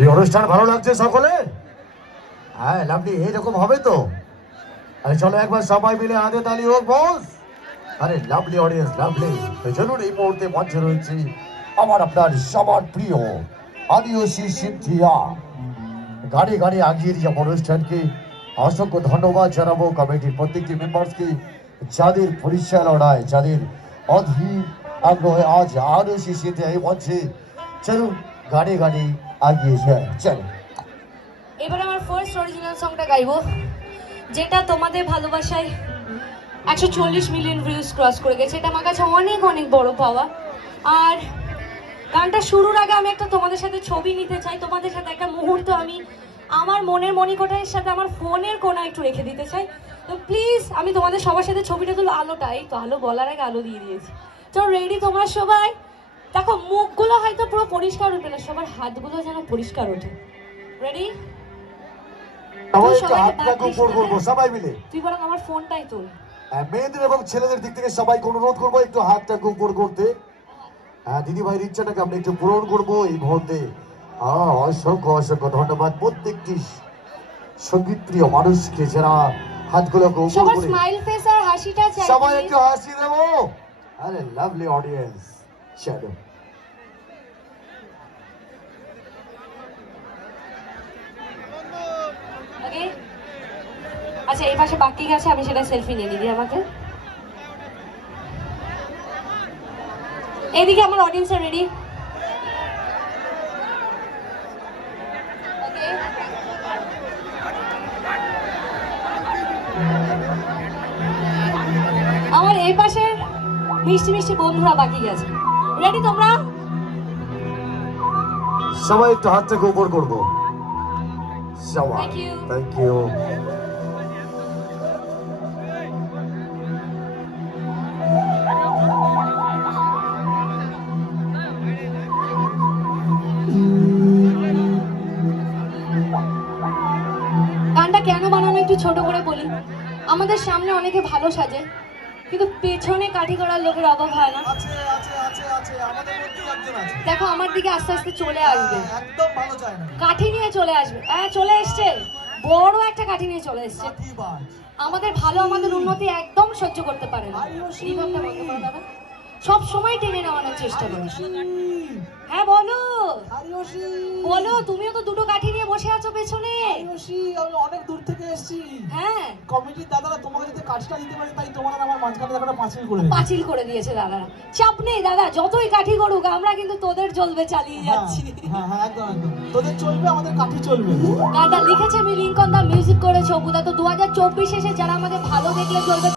এই অনুষ্ঠান ভালো লাগছে সকলে? হ্যাঁ লাভলি, এইরকম হবে তো। আরে চলো একবার সবাই মিলে হাতে তালি হোক, বস। আরে লাভলি অডিয়েন্স লাভলি, চলুন এই মুহূর্তে মঞ্চে রয়েছে আমার আপনার সবার প্রিয় আদিবাসী সিদ্ধিয়া গাড়ি গাড়ি আগিয়ে দিয়ে অনুষ্ঠানকে। অসংখ্য ধন্যবাদ জানাব কমিটির প্রত্যেকটি মেম্বার্সকে যাদের পরিচালনায় যাদের অধীর আগ্রহে আজ আরও শিশিতে এই মঞ্চে চলুন গাড়ি গাড়ি আগিয়ে যায় চলো। এবার আমার ফার্স্ট অরিজিনাল সংটা গাইবো, যেটা তোমাদের ভালোবাসায় একশো চল্লিশ মিলিয়ন ভিউজ ক্রস করে গেছে। এটা আমার কাছে অনেক অনেক বড় পাওয়া। আর গানটা শুরুর আগে আমি একটা তোমাদের সাথে ছবি নিতে চাই। তোমাদের সাথে একটা মুহূর্ত আমি আমার মনের মণিকোঠার সাথে আমার ফোনের কোনা একটু রেখে দিতে চাই। তো প্লিজ আমি তোমাদের সবার সাথে ছবিটা তুলো আলোটাই তো আলো, বলার আগে আলো দিয়ে দিয়েছি। তো রেডি তোমরা সবাই? দেখো মুখগুলো হয়তো পুরো পরিষ্কার উঠবে না সবার হাতগুলো যেন পরিষ্কার ওঠে। রেডি সবাই হ্যাঁ? মিলে। তুই বরং আমার ফোনটাই তোল। হ্যাঁ, মেয়েদের এবং ছেলেদের দিক থেকে সবাইকে অনুরোধ করব একটু হাতটা উপর করতে। হ্যাঁ দিদি ভাইয়ের ইচ্ছাটাকে আমরা একটু পূরণ করব এই মুহূর্তে। আহ, অসংখ্য অসংখ্য ধন্যবাদ প্রত্যেকটি সংগীত প্রিয় মানুষকে যারা হাতগুলোকে উপর সবার স্মাইল ফেস আর হাসিটা চাই সবাই একটু হাসি দেবো। আরে লাভলি অডিয়েন্স চলো Okay? আচ্ছা এই পাশে বাকি গেছে আমি সেটা সেলফি নিয়ে নিবি আমাকে। এইদিকে আমার অডিয়েন্সে রেডি আমার এই পাশে মিষ্টি মিষ্টি বন্ধুরা বাকি গেছে। রেডি তোমরা? সবাই একটু হাতটাকে উপর করব. থ্যাংক ইউ গানটা কেন বানানো একটু ছোট করে বলি আমাদের সামনে অনেকে ভালো সাজে। কিন্তু পেছনে কাঠি করার লোকের অভাব হয় না। আছে আছে আছে আছে আমাদের মধ্যেই একজন আছে। দেখো আমার দিকে আস্তে আস্তে চলে আসবে। একদম ভালো চায় না। কাঠি নিয়ে চলে আসবে। হ্যাঁ চলে এসছে। বড় একটা কাঠি নিয়ে চলে এসছে। আমাদের ভালো আমাদের উন্নতি একদম সহ্য করতে পারে না। এই ভাবটা বলতে পারো দাদা সব সময় টেনে নেওয়ানোর চেষ্টা করি হ্যাঁ বলো। বলো তুমিও তো দুটো কাঠি নিয়ে বসে আছো পেছনে। আমি অনেক দূর থেকে এসেছি। হ্যাঁ। কমিটির দাদারা তোমাকে যদি কাজটা দিতে পারে তাই তোমার আমার মাঝখানে পাঁচিল করে পাঁচিল করে দিয়েছে দাদারা। চাপ নেই দাদা যতই কাঠি করুক আমরা কিন্তু তোদের জ্বলবে চালিয়ে হ্যাঁ, যাচ্ছি। হ্যাঁ হ্যাঁ একদম একদম। তোদের চলবে আমাদের কাঠি চলবে। গানটা লিখেছে আমি লিঙ্কন দা মিউজিক করেছে অপুদা তো দু হাজার চব্বিশ এসে যারা আমাদের ভালো দেখলে চলবে